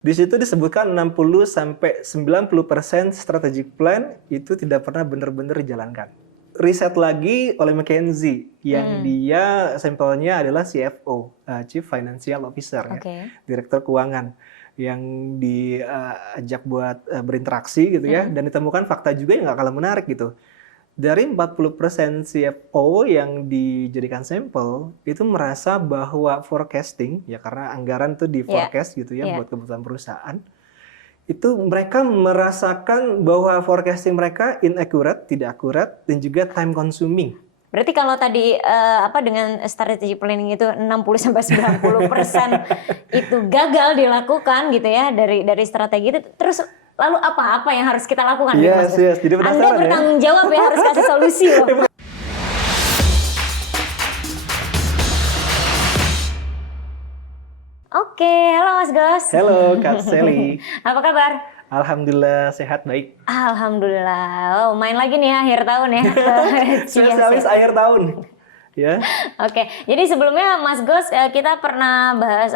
Di situ disebutkan 60 sampai 90% strategic plan itu tidak pernah benar-benar dijalankan. Riset lagi oleh McKinsey yang dia sampelnya adalah CFO, Chief Financial Officer ya, Direktur Keuangan yang diajak buat berinteraksi gitu ya, dan ditemukan fakta juga yang nggak kalah menarik gitu. Dari 40% CFO yang dijadikan sampel itu merasa bahwa forecasting ya, karena anggaran tuh di forecast gitu ya buat kebutuhan perusahaan, itu mereka merasakan bahwa forecasting mereka inaccurate, tidak akurat, dan juga time consuming. Berarti kalau tadi dengan strategy planning itu 60-90% itu gagal dilakukan gitu ya dari strategi itu, terus lalu apa yang harus kita lakukan? Yes. Jadi Anda bertanggung jawab ya, harus kasih solusi loh. Oke, halo Mas Gos. Halo Kak Sally. Apa kabar? Alhamdulillah sehat baik. Alhamdulillah. Oh, main lagi nih akhir tahun ya. Spesialis akhir tahun. Ya. Oke, jadi sebelumnya Mas Gos kita pernah bahas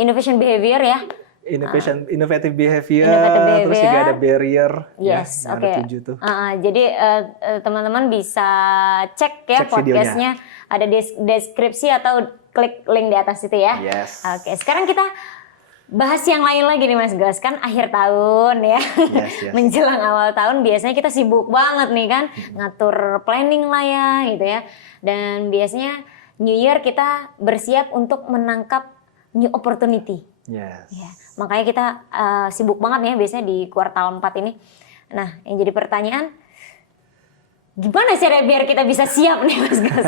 innovation behavior ya. Innovative behavior, terus juga ada barrier. Yes, ya, oke. Ada 7 tuh. Jadi teman-teman bisa cek ya podcastnya, ada deskripsi atau klik link di atas itu ya. Yes. Oke, sekarang kita bahas yang lain lagi nih Mas Gos, kan akhir tahun ya. Yes. Menjelang awal tahun biasanya kita sibuk banget nih kan, ngatur planning lah ya gitu ya. Dan biasanya New Year kita bersiap untuk menangkap new opportunity. Yes. Ya, makanya kita sibuk banget ya biasanya di kuartal 4 ini. Nah, yang jadi pertanyaan, gimana cara biar kita bisa siap nih Mas Gos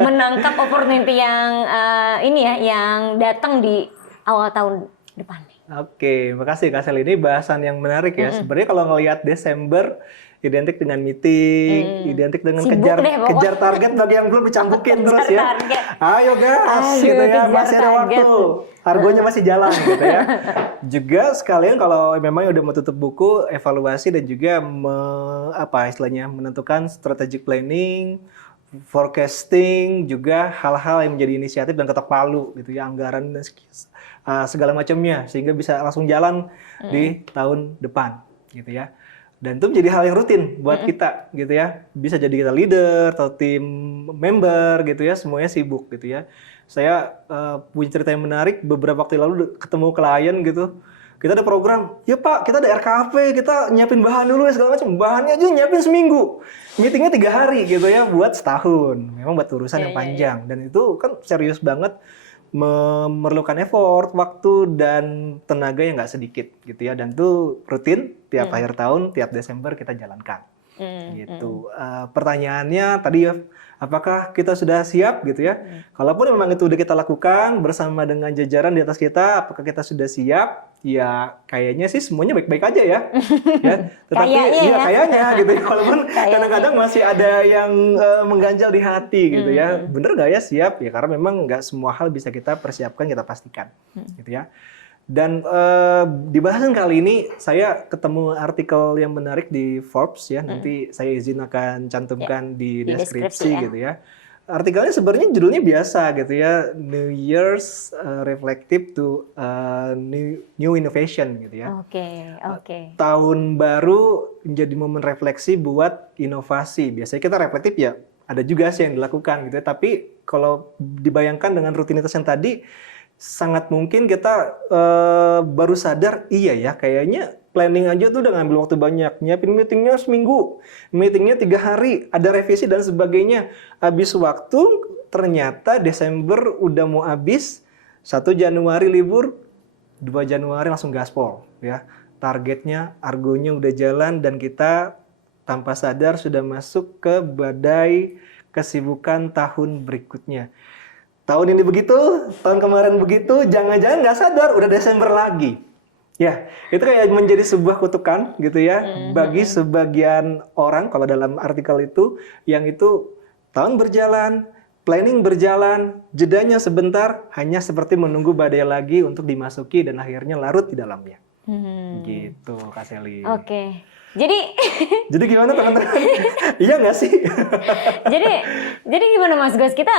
menangkap opportunity yang yang datang di awal tahun depan. Oke, makasih Kak Sel. Ini bahasan yang menarik ya. Sebenarnya kalau ngelihat Desember identik dengan meeting, identik dengan kejar target bagi yang belum dicambukin terus ya. Ayo gas, gitu ya, masih ada waktu. Argonya masih jalan gitu ya. Juga sekalian kalau memang udah mau tutup buku, evaluasi dan juga menentukan strategic planning, forecasting, juga hal-hal yang menjadi inisiatif dan ketok palu gitu ya, anggaran dan segala macamnya sehingga bisa langsung jalan di tahun depan gitu ya. Dan itu menjadi hal yang rutin buat kita gitu ya. Bisa jadi kita leader atau tim member gitu ya, semuanya sibuk gitu ya. Saya punya cerita yang menarik, beberapa waktu lalu ketemu klien gitu. Kita ada program, ya Pak, kita ada RKP, kita nyiapin bahan dulu ya segala macam. Bahannya aja nyiapin seminggu. Meetingnya 3 hari gitu ya, buat setahun. Memang buat urusan yang panjang. Dan itu kan serius banget, memerlukan effort, waktu, dan tenaga yang nggak sedikit gitu ya. Dan itu rutin, tiap akhir tahun, tiap Desember kita jalankan. Gitu. Pertanyaannya tadi ya, apakah kita sudah siap gitu ya? Kalaupun memang itu udah kita lakukan bersama dengan jajaran di atas kita, apakah kita sudah siap? Ya kayaknya sih semuanya baik-baik aja ya. Tetapi kayaknya gitu ya. Walaupun kadang-kadang masih ada yang mengganjal di hati gitu ya. Bener nggak ya siap? Ya karena memang nggak semua hal bisa kita persiapkan, kita pastikan gitu ya. Dan di bahasan kali ini saya ketemu artikel yang menarik di Forbes ya. Nanti saya izin akan cantumkan di deskripsi gitu ya. Artikelnya sebenarnya judulnya biasa gitu ya, New Year's Reflective to New Innovation gitu ya. Oke. Tahun baru menjadi momen refleksi buat inovasi. Biasanya kita reflektif ya, ada juga sih yang dilakukan gitu ya. Tapi kalau dibayangkan dengan rutinitas yang tadi, sangat mungkin kita baru sadar, iya ya kayaknya planning aja tuh udah ngambil waktu banyak. Nyiapin meetingnya seminggu, meetingnya 3 hari, ada revisi dan sebagainya. Habis waktu, ternyata Desember udah mau habis, 1 Januari libur, 2 Januari langsung gaspol. Ya. Targetnya, argonya udah jalan, dan kita tanpa sadar sudah masuk ke badai kesibukan tahun berikutnya. Tahun ini begitu, tahun kemarin begitu, jangan-jangan nggak sadar udah Desember lagi. Ya, itu kayak menjadi sebuah kutukan gitu ya bagi sebagian orang kalau dalam artikel itu, yang itu tahun berjalan, planning berjalan, jedanya sebentar, hanya seperti menunggu badai lagi untuk dimasuki dan akhirnya larut di dalamnya. Gitu, Kak Sally. Oke. Jadi Jadi gimana teman-teman? Iya nggak sih? jadi gimana Mas Gus? Kita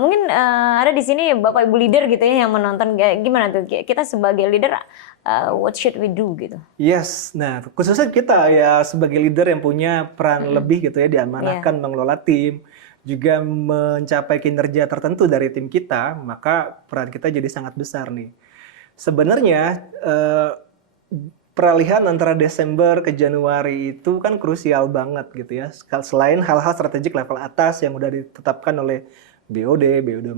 mungkin ada di sini Bapak Ibu leader gitu ya yang menonton. Gimana tuh? Kita sebagai leader what should we do gitu? Yes, nah khususnya kita ya sebagai leader yang punya peran lebih gitu ya, diamanahkan mengelola tim, juga mencapai kinerja tertentu dari tim kita, maka peran kita jadi sangat besar nih. Sebenarnya peralihan antara Desember ke Januari itu kan krusial banget gitu ya. Selain hal-hal strategik level atas yang udah ditetapkan oleh BOD, BOD-2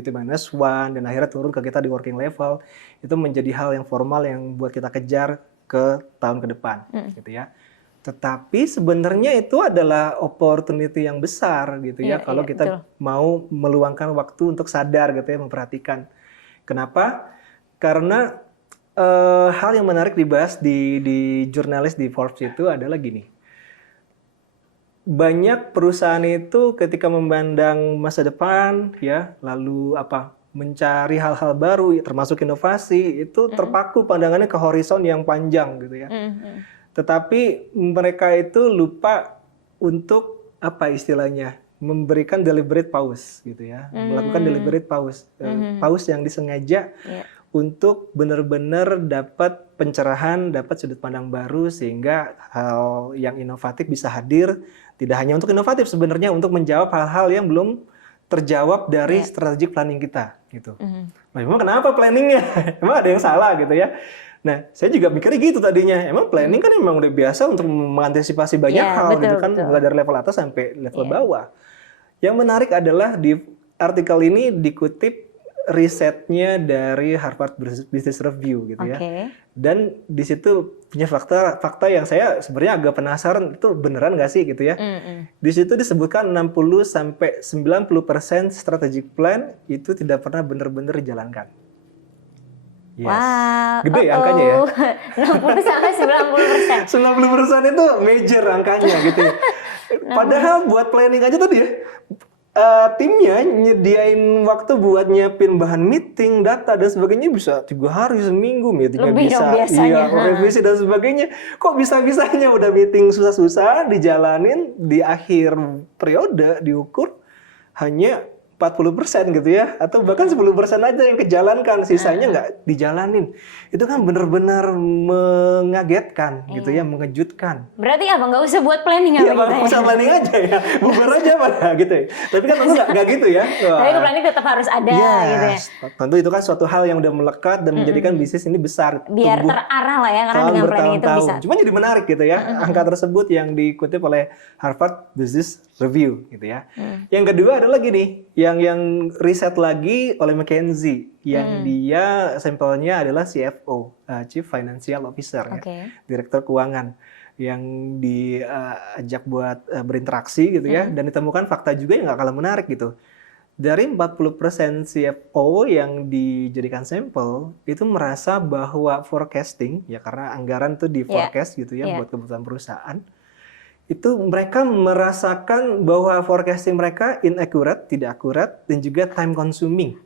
gitu, -1, dan akhirnya turun ke kita di working level, itu menjadi hal yang formal yang buat kita kejar ke tahun ke depan gitu ya. Tetapi sebenarnya itu adalah opportunity yang besar gitu ya, kalau kita mau meluangkan waktu untuk sadar gitu ya, memperhatikan. Kenapa? Karena hal yang menarik dibahas di jurnalis di Forbes itu adalah gini. Banyak perusahaan itu ketika memandang masa depan ya, lalu mencari hal-hal baru termasuk inovasi, itu terpaku pandangannya ke horizon yang panjang gitu ya. Tetapi mereka itu lupa untuk istilahnya memberikan deliberate pause gitu ya, melakukan deliberate pause, pause yang disengaja untuk benar-benar dapat pencerahan, dapat sudut pandang baru sehingga hal yang inovatif bisa hadir. Tidak hanya untuk inovatif sebenarnya, untuk menjawab hal-hal yang belum terjawab dari strategic planning kita gitu. Nah, emang kenapa planningnya? Emang ada yang salah gitu ya? Nah, saya juga mikirnya gitu tadinya. Emang planning kan emang udah biasa untuk mengantisipasi banyak hal gitu kan, mulai dari level atas sampai level bawah. Yang menarik adalah di artikel ini dikutip risetnya dari Harvard Business Review gitu ya. Dan di situ punya fakta yang saya sebenarnya agak penasaran, itu beneran nggak sih gitu ya. Di situ disebutkan 60-90% strategic plan itu tidak pernah benar-benar dijalankan. Yes. Wow. Gede angkanya ya. 60-90%. 90% itu major angkanya gitu ya. Padahal buat planning aja tadi ya, timnya nyediain waktu buat nyiapin bahan meeting, data dan sebagainya bisa 3 hari, seminggu, meetingnya bisa, revisi dan sebagainya. Kok bisa-bisanya udah meeting susah-susah dijalanin di akhir periode diukur hanya 40% gitu ya, atau bahkan 10% aja yang kejalankan, sisanya nggak dijalanin. Itu kan benar-benar mengagetkan gitu ya, mengejutkan. Berarti apa? Nggak usah buat planning apa gitu ya? Nggak usah planning aja ya, bubar aja apa gitu ya. Tapi kan tentu nggak gitu ya. Tapi planning tetap harus ada gitu ya. Tentu itu kan suatu hal yang udah melekat dan menjadikan bisnis ini besar. Biar terarah lah ya, karena dengan planning itu bisa. Cuma jadi menarik gitu ya, angka tersebut yang dikutip oleh Harvard Business Review gitu ya. Yang kedua adalah gini, yang riset lagi oleh McKinsey, yang dia sampelnya adalah CFO, Chief Financial Officer ya, Direktur Keuangan, yang diajak buat berinteraksi gitu ya, dan ditemukan fakta juga yang nggak kalah menarik gitu. Dari 40% CFO yang dijadikan sampel, itu merasa bahwa forecasting, ya karena anggaran itu di forecast gitu ya, buat kebutuhan perusahaan, itu mereka merasakan bahwa forecasting mereka inaccurate, tidak akurat, dan juga time consuming.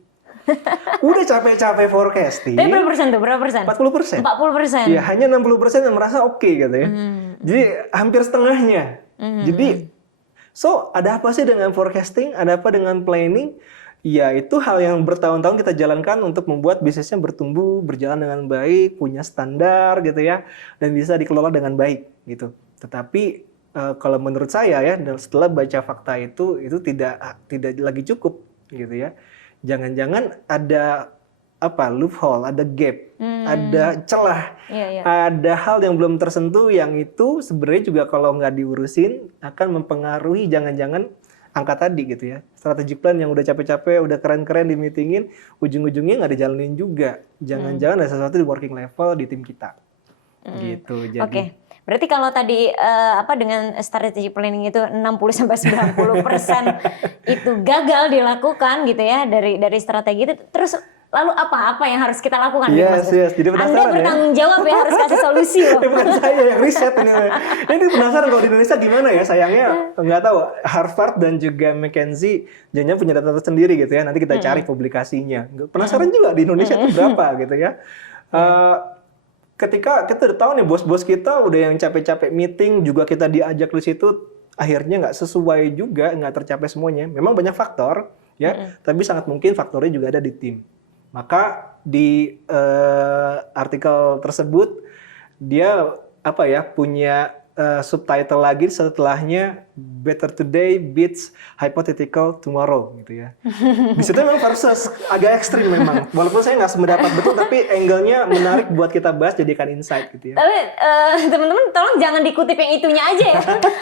Udah capek-capek forecasting. Tapi berapa persen tuh? Berapa persen? 40%. 40%. Ya, hanya 60% yang merasa oke gitu ya. Jadi hampir setengahnya. Jadi, ada apa sih dengan forecasting? Ada apa dengan planning? Ya, itu hal yang bertahun-tahun kita jalankan untuk membuat bisnisnya bertumbuh, berjalan dengan baik, punya standar gitu ya, dan bisa dikelola dengan baik gitu. Tetapi kalau menurut saya ya, setelah baca fakta itu tidak lagi cukup gitu ya. Jangan-jangan ada loophole, ada gap, ada celah, ada hal yang belum tersentuh yang itu sebenarnya juga kalau nggak diurusin akan mempengaruhi jangan-jangan angka tadi gitu ya. Strategic plan yang udah capek-capek, udah keren-keren di meetingin, ujung-ujungnya nggak dijalanin juga. Jangan-jangan ada sesuatu di working level di tim kita. Gitu. Jadi. Berarti kalau tadi dengan strategic planning itu 60-90% itu gagal dilakukan gitu ya dari strategi itu, terus lalu apa yang harus kita lakukan? Yes. Jadi penasaran. Anda bertanggung jawab ya, harus kasih solusi loh. Bukan saya yang riset ini. Ini penasaran kalau di Indonesia gimana ya? Sayangnya nggak tahu. Harvard dan juga McKinsey jangan punya data sendiri gitu ya. Nanti kita cari publikasinya. Penasaran juga di Indonesia itu berapa gitu ya. ketika kita udah tahu nih bos-bos kita udah yang capek-capek meeting juga kita diajak di situ, akhirnya nggak sesuai juga, nggak tercapai semuanya. Memang banyak faktor ya, tapi sangat mungkin faktornya juga ada di tim. Maka di artikel tersebut dia punya subtitle lagi setelahnya Better Today Beats Hypothetical Tomorrow gitu ya. Di situ memang versus agak ekstrim memang. Walaupun saya nggak sependapat betul, tapi angle-nya menarik buat kita bahas, jadikan insight gitu ya. Tapi teman-teman tolong jangan dikutip yang itunya aja ya.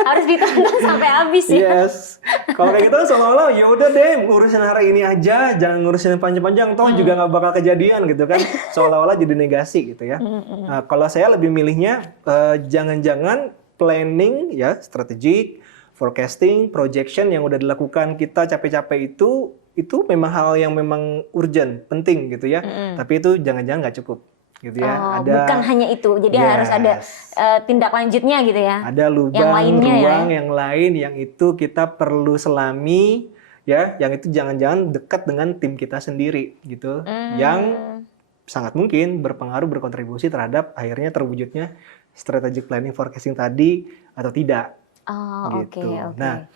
Harus ditonton sampai habis ya. Yes. Kalau kayak gitu seolah-olah ya udah deh urusin hari ini aja, jangan ngurusin yang panjang-panjang, toh juga nggak bakal kejadian gitu kan. Seolah-olah jadi negasi gitu ya. Nah, kalau saya lebih milihnya jangan-jangan planning ya, strategik, forecasting, projection yang udah dilakukan kita capek-capek itu memang hal yang memang urgent, penting gitu ya. Tapi itu jangan-jangan nggak cukup gitu ya. Bukan hanya itu, jadi harus ada tindak lanjutnya gitu ya. Ada lubang, yang lainnya ruang yang lain yang itu kita perlu selami ya, yang itu jangan-jangan dekat dengan tim kita sendiri gitu, yang sangat mungkin berpengaruh, berkontribusi terhadap akhirnya terwujudnya strategic planning forecasting tadi atau tidak. Gitu. Okay. Nah,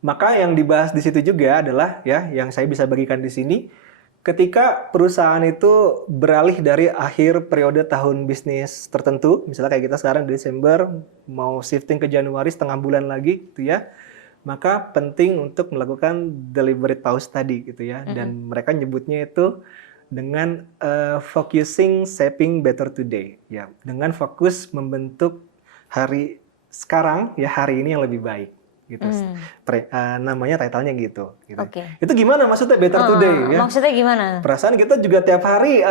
maka yang dibahas di situ juga adalah ya, yang saya bisa bagikan di sini, ketika perusahaan itu beralih dari akhir periode tahun bisnis tertentu, misalnya kayak kita sekarang Desember mau shifting ke Januari setengah bulan lagi, gitu ya, maka penting untuk melakukan deliberate pause tadi, gitu ya, dan mereka nyebutnya itu dengan focusing shaping better today, ya, dengan fokus membentuk hari sekarang ya, hari ini yang lebih baik gitu. Namanya title-nya gitu. Okay. Itu gimana maksudnya better today ya? Maksudnya gimana? Perasaan kita juga tiap hari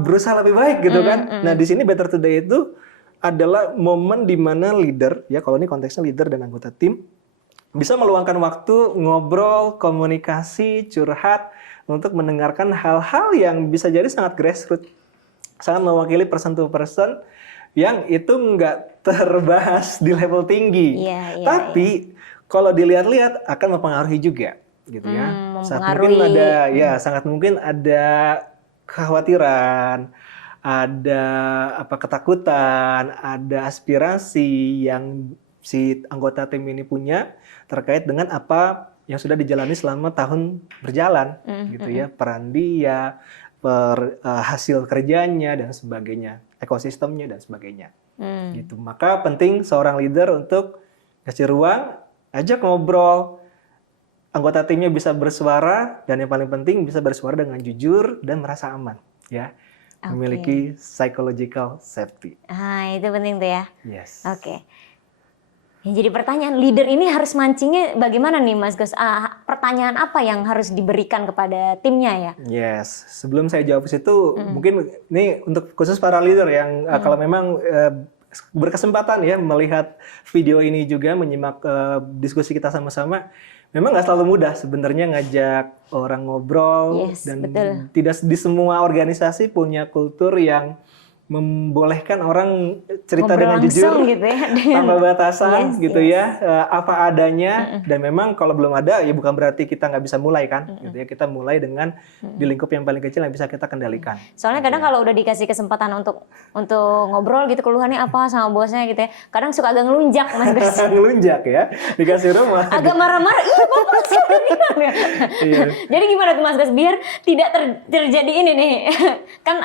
berusaha lebih baik gitu kan. Nah, di sini better today itu adalah momen di mana leader ya, kalau ini konteksnya leader dan anggota tim bisa meluangkan waktu ngobrol, komunikasi, curhat untuk mendengarkan hal-hal yang bisa jadi sangat grassroots, sangat mewakili person to person yang itu nggak terbahas di level tinggi. Tapi kalau dilihat-lihat akan mempengaruhi juga, gitu ya. Sangat mungkin ada kekhawatiran, ada ketakutan, ada aspirasi yang si anggota tim ini punya terkait dengan apa yang sudah dijalani selama tahun berjalan, gitu ya, peran dia, hasil kerjanya dan sebagainya, ekosistemnya dan sebagainya, gitu. Maka penting seorang leader untuk kasih ruang, ajak ngobrol, anggota timnya bisa bersuara, dan yang paling penting bisa bersuara dengan jujur dan merasa aman, ya, memiliki psychological safety. Itu penting tuh ya. Yes. Oke. Yang jadi pertanyaan, leader ini harus mancingnya bagaimana nih Mas Gus? Pertanyaan apa yang harus diberikan kepada timnya ya? Yes, sebelum saya jawab situ, mungkin ini untuk khusus para leader yang kalau memang berkesempatan ya melihat video ini juga, menyimak diskusi kita sama-sama, memang nggak selalu mudah sebenarnya ngajak orang ngobrol, dan betul. Tidak di semua organisasi punya kultur yang membolehkan orang cerita ngobrol dengan jujur, gitu ya, tanpa batasan, ya, apa adanya, dan memang kalau belum ada ya bukan berarti kita nggak bisa mulai kan, gitu ya, kita mulai dengan di lingkup yang paling kecil yang bisa kita kendalikan. Soalnya kadang kalau udah dikasih kesempatan untuk ngobrol gitu, keluhannya apa sama bosnya gitu ya, kadang suka agak ngelunjak Mas Gus. Ngelunjak ya, dikasih rumah. Agak marah-marah, iya bapak sih. Jadi gimana tuh Mas Gus biar tidak terjadi ini nih, kan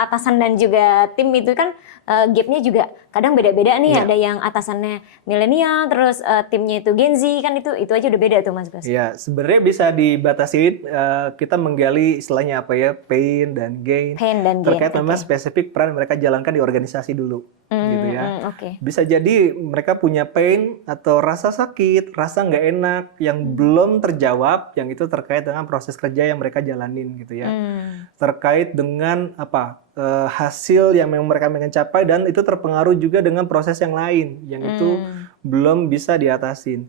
atasan dan juga tim itu kan gapnya juga kadang beda-beda nih, ada yang atasannya milenial, terus timnya itu Gen Z, kan itu aja udah beda tuh Mas Gus. Iya, sebenarnya bisa dibatasi, kita menggali istilahnya apa ya, pain dan gain, terkait memang spesifik peran mereka jalankan di organisasi dulu, gitu ya. Bisa jadi mereka punya pain atau rasa sakit, rasa nggak enak yang belum terjawab, yang itu terkait dengan proses kerja yang mereka jalanin, gitu ya. Terkait dengan hasil yang memang mereka ingin capai, dan itu terpengaruh juga dengan proses yang lain yang itu belum bisa diatasin.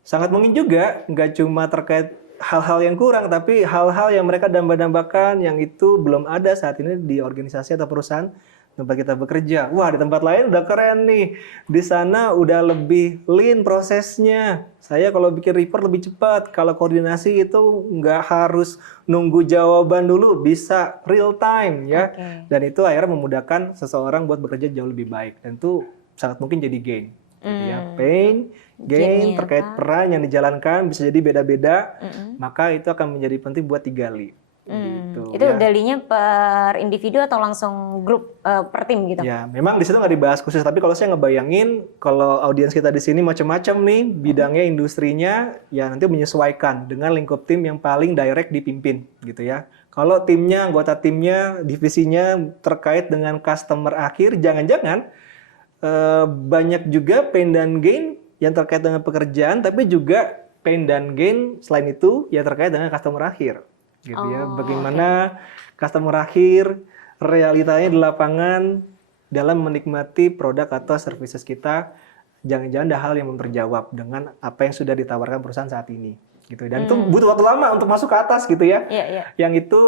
Sangat mungkin juga nggak cuma terkait hal-hal yang kurang, tapi hal-hal yang mereka damba-dambakan yang itu belum ada saat ini di organisasi atau perusahaan, tempat kita bekerja. Wah, di tempat lain udah keren nih. Di sana udah lebih lean prosesnya. Saya kalau bikin report lebih cepat. Kalau koordinasi itu nggak harus nunggu jawaban dulu, bisa real time ya. Oke. Dan itu akhirnya memudahkan seseorang buat bekerja jauh lebih baik. Dan itu sangat mungkin jadi gain. Gitu ya. Pain, gain Gain-nya terkait peran yang dijalankan bisa jadi beda-beda. Maka itu akan menjadi penting buat digali. Gitu, Itu ya. galinya per individu atau langsung grup per tim gitu? Ya, memang di situ nggak dibahas khusus, tapi kalau saya ngebayangin, kalau audiens kita di sini macam-macam nih, bidangnya, industrinya, ya nanti menyesuaikan dengan lingkup tim yang paling direct dipimpin, gitu ya. Kalau timnya, anggota timnya, divisinya terkait dengan customer akhir, jangan-jangan banyak juga pain dan gain yang terkait dengan pekerjaan, tapi juga pain dan gain selain itu yang terkait dengan customer akhir. Gitu ya, bagaimana customer akhir realitanya di lapangan dalam menikmati produk atau services kita, jangan-jangan ada hal yang memperjawab dengan apa yang sudah ditawarkan perusahaan saat ini, gitu. Dan itu butuh waktu lama untuk masuk ke atas, gitu ya. Yang itu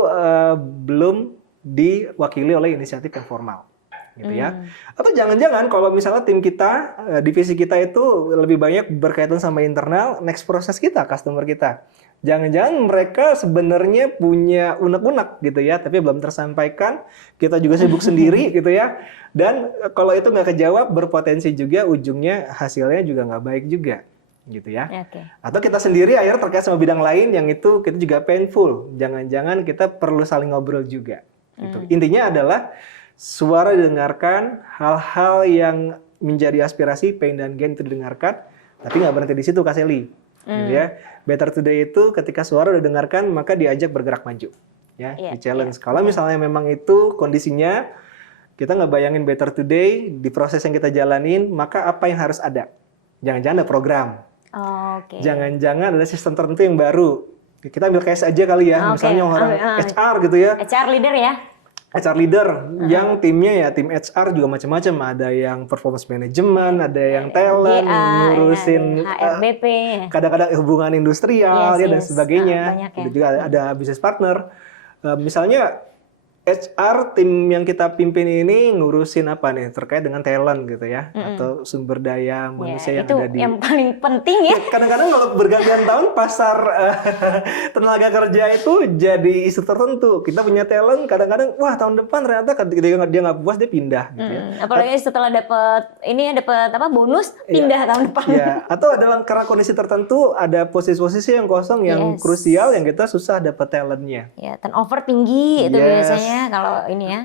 belum diwakili oleh inisiatif yang formal, gitu ya. Atau jangan-jangan kalau misalnya tim kita, divisi kita itu lebih banyak berkaitan sama internal, next proses kita, customer kita. Jangan-jangan mereka sebenarnya punya unek-unek gitu ya, tapi belum tersampaikan. Kita juga sibuk sendiri gitu ya. Dan kalau itu nggak kejawab, berpotensi juga ujungnya hasilnya juga nggak baik juga gitu ya. Atau kita sendiri akhirnya terkait sama bidang lain yang itu kita juga painful. Jangan-jangan kita perlu saling ngobrol juga. Gitu. Intinya adalah suara didengarkan, hal-hal yang menjadi aspirasi, pain dan gain itu didengarkan, tapi nggak berhenti di situ, Kak Sally. Gitu ya. Better Today itu ketika suara udah dengarkan maka diajak bergerak maju ya, di challenge. Kalau misalnya memang itu kondisinya kita nggak bayangin Better Today di proses yang kita jalanin, maka apa yang harus ada? Jangan-jangan ada program. Jangan-jangan ada sistem tertentu yang baru. Kita ambil case aja kali ya, misalnya orang HR gitu ya. HR leader ya. HR leader yang timnya ya tim HR juga macam-macam, ada yang performance management, ada yang talent, ngurusin HRBP, kadang-kadang hubungan industrial ya dan sebagainya. Juga ada business partner. Misalnya HR tim yang kita pimpin ini ngurusin apa nih terkait dengan talent gitu ya, atau sumber daya manusia yang ada di yang paling penting ya. Kadang-kadang kalau bergantian tahun pasar tenaga kerja itu jadi isu tertentu. Kita punya talent, kadang-kadang wah tahun depan ternyata ketika dia nggak puas dia pindah gitu ya. Apalagi setelah dapat bonus pindah tahun depan. Ya, atau dalam karena kondisi tertentu ada posisi-posisi yang kosong yang krusial yang kita susah dapat talentnya. Ya, turnover tinggi itu biasanya kalau ini ya.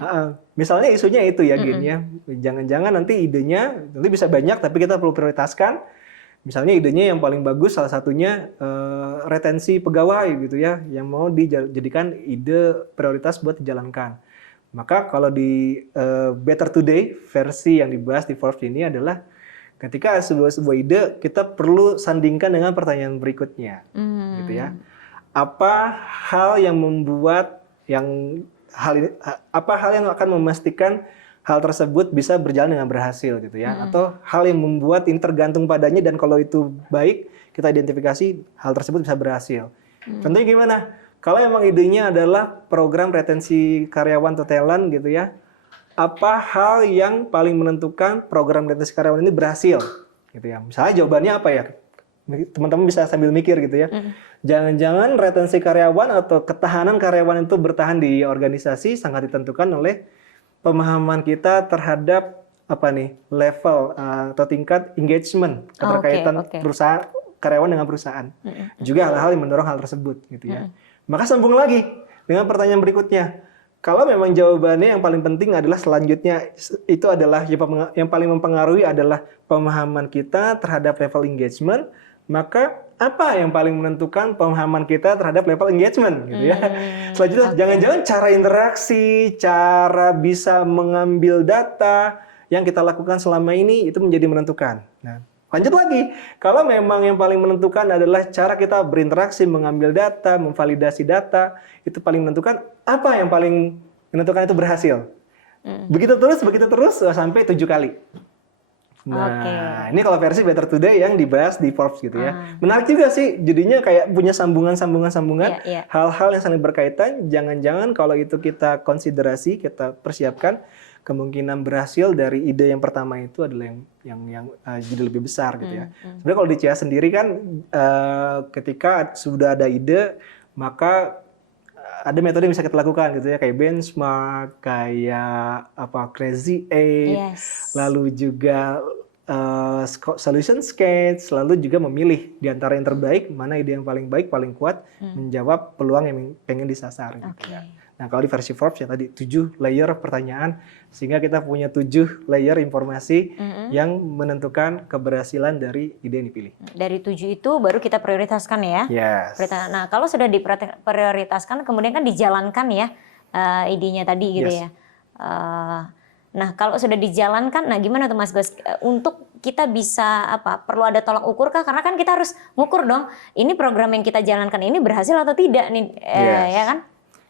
Misalnya isunya itu ya gini ya. Jangan-jangan nanti idenya nanti bisa banyak tapi kita perlu prioritaskan. Misalnya idenya yang paling bagus salah satunya retensi pegawai gitu ya, yang mau dijadikan ide prioritas buat dijalankan. Maka kalau di Better Today versi yang dibahas di Forbes ini adalah ketika sebuah ide kita perlu sandingkan dengan pertanyaan berikutnya, gitu ya. Apa hal yang membuat apa hal yang akan memastikan hal tersebut bisa berjalan dengan berhasil gitu ya, atau hal yang membuat ini tergantung padanya dan kalau itu baik kita identifikasi hal tersebut bisa berhasil. Contohnya gimana? Kalau emang idenya adalah program retensi karyawan atau talent gitu ya, apa hal yang paling menentukan program retensi karyawan ini berhasil gitu ya? Misalnya jawabannya apa ya? Teman-teman bisa sambil mikir gitu ya. Jangan-jangan retensi karyawan atau ketahanan karyawan itu bertahan di organisasi sangat ditentukan oleh pemahaman kita terhadap level atau tingkat engagement keterkaitan perusahaan karyawan dengan perusahaan. Juga hal-hal yang mendorong hal tersebut gitu ya. Maka sambung lagi dengan pertanyaan berikutnya. Kalau memang jawabannya yang paling penting adalah selanjutnya itu adalah yang paling mempengaruhi adalah pemahaman kita terhadap level engagement, maka apa yang paling menentukan pemahaman kita terhadap level engagement gitu ya. Selanjutnya jangan-jangan cara interaksi, cara bisa mengambil data yang kita lakukan selama ini itu menjadi menentukan. Nah, lanjut lagi, kalau memang yang paling menentukan adalah cara kita berinteraksi, mengambil data, memvalidasi data, itu paling menentukan, apa yang paling menentukan itu berhasil. Begitu terus sampai 7 kali. Nah, ini kalau versi Better Today yang dibahas di Forbes gitu ya. Menarik juga sih, jadinya kayak punya sambungan, hal-hal yang saling berkaitan. Jangan-jangan kalau itu kita konsiderasi, kita persiapkan, kemungkinan berhasil dari ide yang pertama itu adalah yang jadi lebih besar gitu ya. Sebenarnya kalau di CIA sendiri kan ketika sudah ada ide, maka ada metode yang bisa kita lakukan gitu ya, kayak benchmark, kayak Crazy 8, lalu juga solution sketch, lalu juga memilih di antara yang terbaik mana ide yang paling baik, paling kuat menjawab peluang yang pengen disasar gitu ya. Nah, kalau di versi Forbes ya tadi 7 layer pertanyaan, sehingga kita punya 7 layer informasi yang menentukan keberhasilan dari ide yang dipilih. Dari 7 itu baru kita prioritaskan ya. Yes. Nah, kalau sudah diprioritaskan kemudian kan dijalankan ya idenya tadi gitu ya. Nah, kalau sudah dijalankan, nah gimana tuh Mas Gus? Untuk kita bisa perlu ada tolak ukur kah? Karena kan kita harus ngukur dong, ini program yang kita jalankan ini berhasil atau tidak nih, ya kan?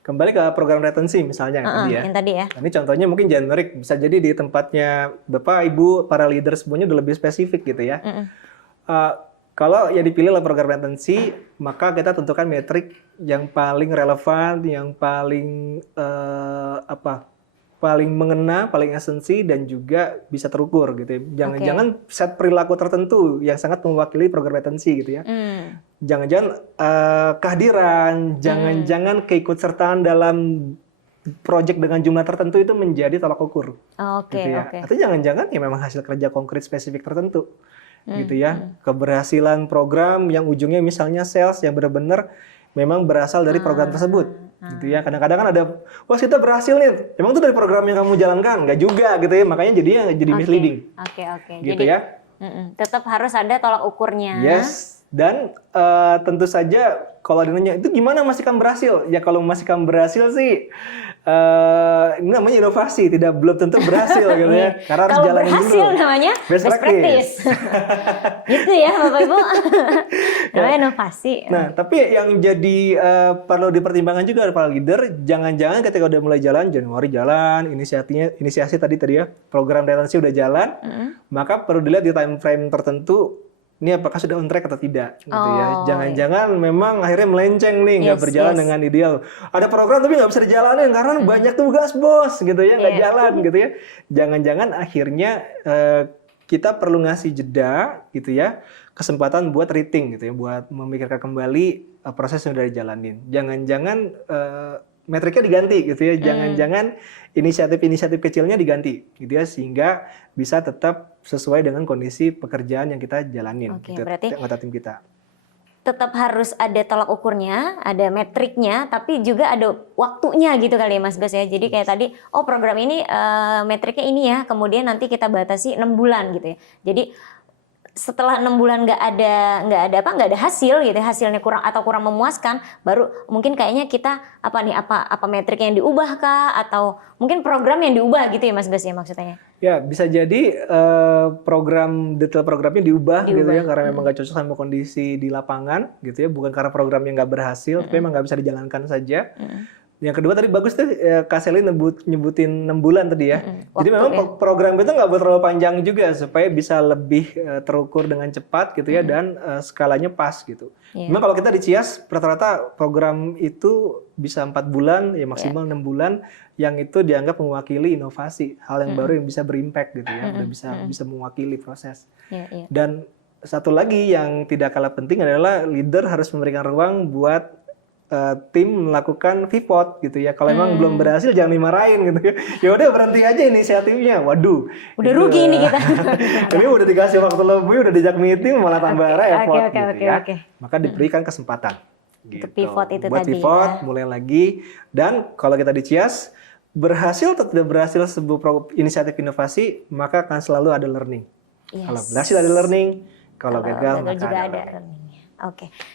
Kembali ke program retensi misalnya yang tadi ya. Nah, ini contohnya mungkin generik, bisa jadi di tempatnya Bapak, Ibu, para leader semuanya udah lebih spesifik gitu ya. Kalau yang dipilih adalah program retensi, maka kita tentukan metrik yang paling relevan, yang paling paling mengena, paling esensi, dan juga bisa terukur gitu ya. Jangan-jangan set perilaku tertentu yang sangat mewakili program retensi gitu ya. Jangan-jangan kehadiran, jangan-jangan keikutsertaan dalam proyek dengan jumlah tertentu itu menjadi tolak ukur. Gitu ya. Atau jangan-jangan ya memang hasil kerja konkret spesifik tertentu. Gitu ya. Keberhasilan program yang ujungnya misalnya sales yang benar-benar memang berasal dari program tersebut. Gitu ya. Kadang-kadang kan ada, wah kita berhasil nih, emang itu dari program yang kamu jalankan? Nggak juga gitu ya, makanya jadi misleading. Gitu jadi, ya. Tetap harus ada tolak ukurnya. Yes, dan tentu saja kalau ada nanya, itu gimana memastikan berhasil? Ya kalau memastikan berhasil sih, ini namanya inovasi, belum tentu berhasil gitu ya. Karena harus jalanin dulu. Kalau berhasil namanya best practice. Gitu ya Bapak Ibu. Namanya inovasi. Nah, tapi yang jadi perlu dipertimbangkan juga para leader, jangan-jangan ketika udah mulai jalan, Januari jalan, inisiasi tadi ya, program retensi udah jalan, maka perlu dilihat di time frame tertentu, ini apakah sudah on track atau tidak gitu ya. Jangan-jangan memang akhirnya melenceng nih, nggak berjalan dengan ideal. Ada program tapi nggak bisa dijalanin karena banyak tugas bos gitu ya, nggak jalan gitu ya. Jangan-jangan akhirnya kita perlu ngasih jeda gitu ya, kesempatan buat rating gitu ya, buat memikirkan kembali proses yang udah dijalanin. Jangan-jangan metriknya diganti gitu ya, jangan-jangan inisiatif-inisiatif kecilnya diganti gitu ya, sehingga bisa tetap sesuai dengan kondisi pekerjaan yang kita jalanin. Berarti anggota tim kita tetap harus ada tolak ukurnya, ada metriknya, tapi juga ada waktunya gitu kali ya Mas Gus ya. Jadi kayak tadi, program ini metriknya ini ya, kemudian nanti kita batasi 6 bulan gitu ya. Jadi setelah 6 bulan nggak ada hasil gitu, hasilnya kurang memuaskan, baru mungkin kayaknya kita apa metrik yang diubah kah, atau mungkin program yang diubah gitu ya Mas Gus ya maksudnya? Ya bisa jadi detail programnya diubah gitu ya, karena memang nggak cocok sama kondisi di lapangan gitu ya, bukan karena programnya nggak berhasil, tapi memang nggak bisa dijalankan saja. Yang kedua tadi bagus tuh Kak Selly nyebutin 6 bulan tadi ya. Jadi memang program itu nggak terlalu panjang juga supaya bisa lebih terukur dengan cepat gitu ya, dan skalanya pas gitu. Memang kalau kita di CIAS rata-rata program itu bisa 4 bulan ya, maksimal 6 bulan, yang itu dianggap mewakili inovasi, hal yang baru yang bisa berimpact gitu ya, udah bisa mewakili proses. Dan satu lagi yang tidak kalah penting adalah leader harus memberikan ruang buat tim melakukan pivot gitu ya. Kalau emang belum berhasil jangan dimarahin gitu ya. Ya udah berhenti aja inisiatifnya. Waduh. Udah gitu. Rugi nih kita. Ini udah dikasih waktu lebih, udah diajak meeting malah tambah repot gitu ya. Maka diberikan kesempatan. Gitu. Pivot itu buat tadi pivot, ya. mulai lagi. Dan kalau kita di CIAS, berhasil atau tidak berhasil sebuah inisiatif inovasi, maka akan selalu ada learning. Kalau berhasil ada learning, kalau gagal maka juga ada learning.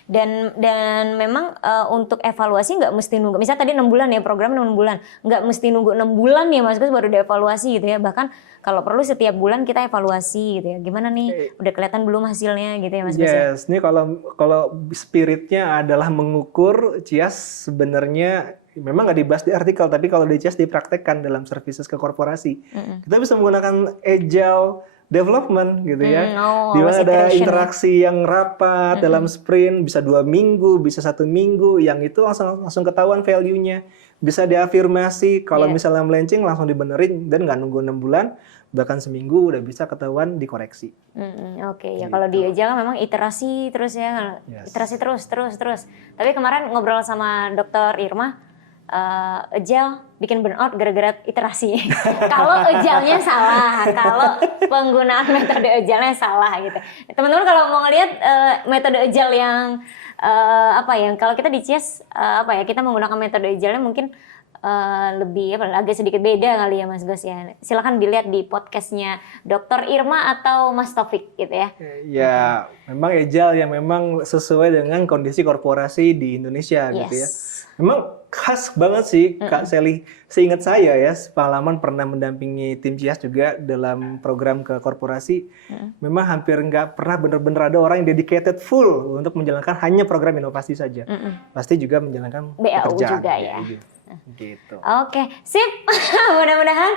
Dan memang untuk evaluasi nggak mesti nunggu. Misalnya tadi 6 bulan ya, program 6 bulan. Nggak mesti nunggu 6 bulan ya Mas Gus baru dievaluasi gitu ya. Bahkan kalau perlu setiap bulan kita evaluasi gitu ya. Gimana nih, udah kelihatan belum hasilnya gitu ya Mas Gus ya? Yes, ini kalau spiritnya adalah mengukur, CIAS sebenarnya memang nggak dibahas di artikel, tapi kalau di CIAS dipraktekkan dalam services ke korporasi. Kita bisa menggunakan agile development gitu ya, di mana ada interaksi yang rapat dalam sprint, bisa 2 minggu, bisa 1 minggu, yang itu langsung ketahuan value-nya. bisa diafirmasi. Kalau Iya. misalnya melenceng langsung dibenerin dan nggak nunggu 6 bulan, bahkan seminggu udah bisa ketahuan dikoreksi. Oke, ya kalau di Ejal kan memang iterasi terus ya, Yes. iterasi terus. Tapi kemarin ngobrol sama dokter Irma, Ejal bikin burnout gara-gara iterasi. Kalau Ejalnya salah, kalau penggunaan metode Ejalnya salah gitu. Teman-teman kalau mau ngelihat metode Ejal yang yang kalau kita di CS kita menggunakan metode Ejalnya mungkin lebih agak sedikit beda kali ya Mas Gus ya. Silakan dilihat di podcastnya Dr. Irma atau Mas Taufik gitu ya. Ya, memang agile yang memang sesuai dengan kondisi korporasi di Indonesia gitu ya. Memang khas banget sih Kak Sally. Seingat saya ya, pengalaman pernah mendampingi tim CIAS juga dalam program ke korporasi. Memang hampir nggak pernah benar-benar ada orang yang dedicated full untuk menjalankan hanya program inovasi saja. Pasti juga menjalankan BAU pekerjaan. juga ya. Gitu. Oke, sip. Mudah-mudahan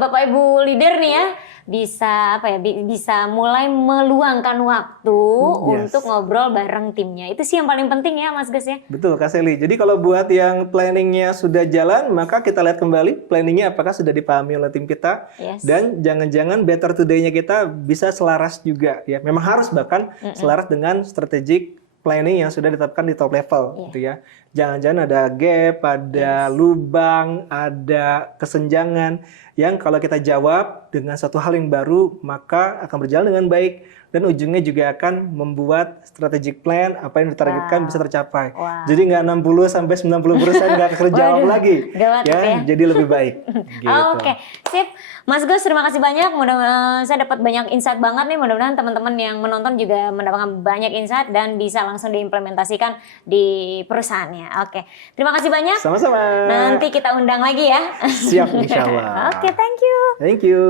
Bapak Ibu leader nih ya bisa mulai meluangkan waktu untuk ngobrol bareng timnya. Itu sih yang paling penting ya Mas Gus ya. Betul Kak Sally. Jadi kalau buat yang planningnya sudah jalan, maka kita lihat kembali planningnya apakah sudah dipahami oleh tim kita. Yes. Dan jangan-jangan better today-nya kita bisa selaras juga ya. Memang harus bahkan selaras dengan strategic planning yang sudah ditetapkan di top level gitu ya. Jangan-jangan ada gap, ada lubang, ada kesenjangan yang kalau kita jawab dengan satu hal yang baru maka akan berjalan dengan baik dan ujungnya juga akan membuat strategic plan apa yang ditargetkan bisa tercapai. Jadi nggak 60 sampai 90% nggak terjawab lagi. Ya, jadi lebih baik. Gitu. Oke, sip. Mas Gus terima kasih banyak. Mudah-mudahan saya dapat banyak insight banget nih. Mudah-mudahan teman-teman yang menonton juga mendapatkan banyak insight dan bisa langsung diimplementasikan di perusahaannya. Oke, terima kasih banyak. Sama-sama. Nanti kita undang lagi ya. Siap, insya Allah. Oke, thank you. Thank you.